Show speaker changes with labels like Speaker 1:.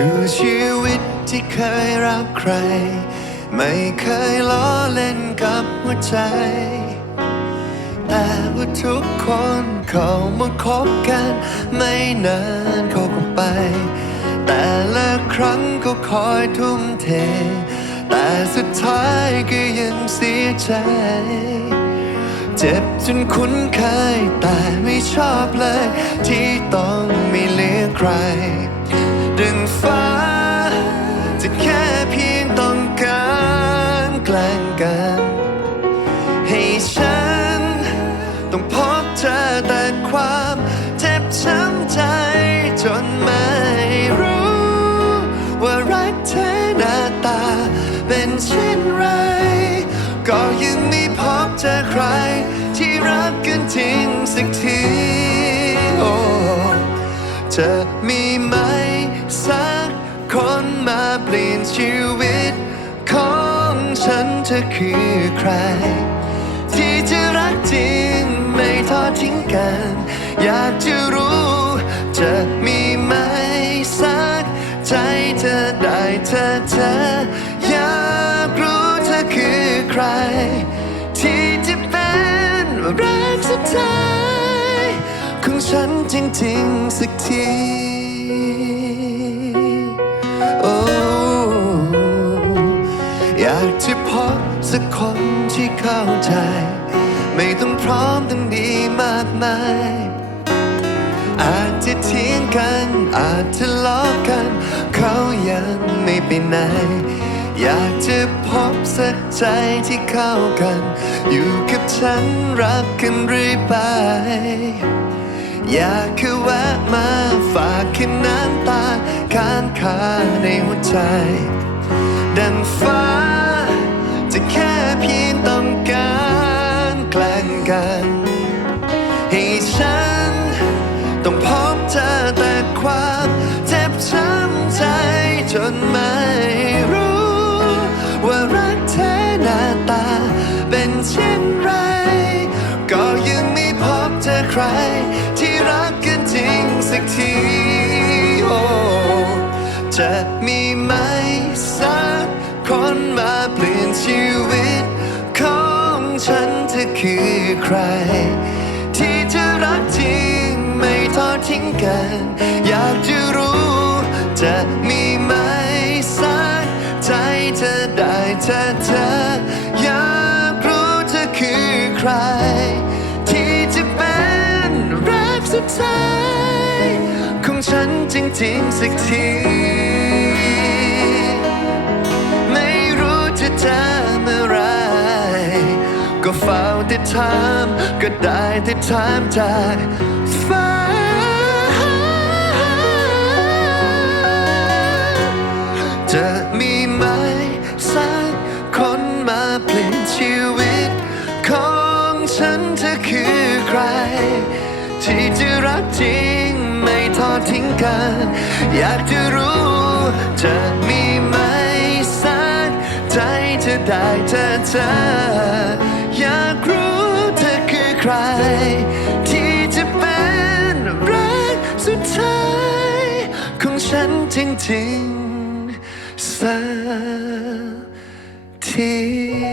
Speaker 1: ชูชีวิตที่เคยรักใคร ไม่เคยล้อเล่นกับหัวใจ แต่ว่าทุกคนเขามาคบกัน ไม่นานเขาก็ไป แต่ละครั้งก็คอยทุ่มเท แต่สุดท้ายก็ยังเสียใจ เจ็บจนคุ้นเคยแต่ไม่ชอบเลย ที่ต้องไม่เหลือใคร รักเธอหน้าตา เป็นเช่นไร ก็ยังไม่พบเจอใคร ที่รักกันจริงสักทีโอ้จะมีไหมสักคนมาเปลี่ยนชีวิต ของฉันเธอคือใคร ที่จะรักจริงไม่ทอดทิ้งกัน อยากจะรู้ จะมีไหมสักใจเธอ เธอเธออยากรู้เธอคือใคร ที่จะเป็นรักสุดท้ายของฉันจริงๆสักทีโอ้อยากจะพบสักคนที่เข้าใจ ไม่ต้องพร้อมต้องดีมากมาย อาจจะเถียงกัน อาจจะล้อกัน เขายังไม่ไปไหน อยากจะพบสักใจที่เข้ากัน อยู่กับฉันรักกันเรื่อยไป อยากแค่แวะมาฝากแค่น้ำตาค้างคาในหัวใจ ดังฟ นไม่รู้ ว่ารักเธอหน้าตาเป็นเช่นไร ก็ยังไม่พบเจอใคร ที่รักกันจริงสักทีโอ้จะมีไหมสักคนมาเปลี่ยนชีวิต ของฉันเธอคือใคร ที่จะรักจริงไม่ทอดทิ้งกัน ธอเธออยากรู้เธอคือใคร ที่จะเป็นรักสุดท้ายของฉันจริงๆสักทีไม่รู้จะเจอเมื่อไรก็เฝ้าแต่ถามก็ได้แต่ถามจากฟ้าจะมี เปลี่ยนชีวิต ของฉันเธอคือใคร ที่จะรักจริงไม่ทอดทิ้งกัน อยากจะรู้จะมีไหมสักใจเธอได้เธอเธออยากรู้เธอคือใคร ที่จะเป็นรักสุดท้าย ของฉันจริงๆสักที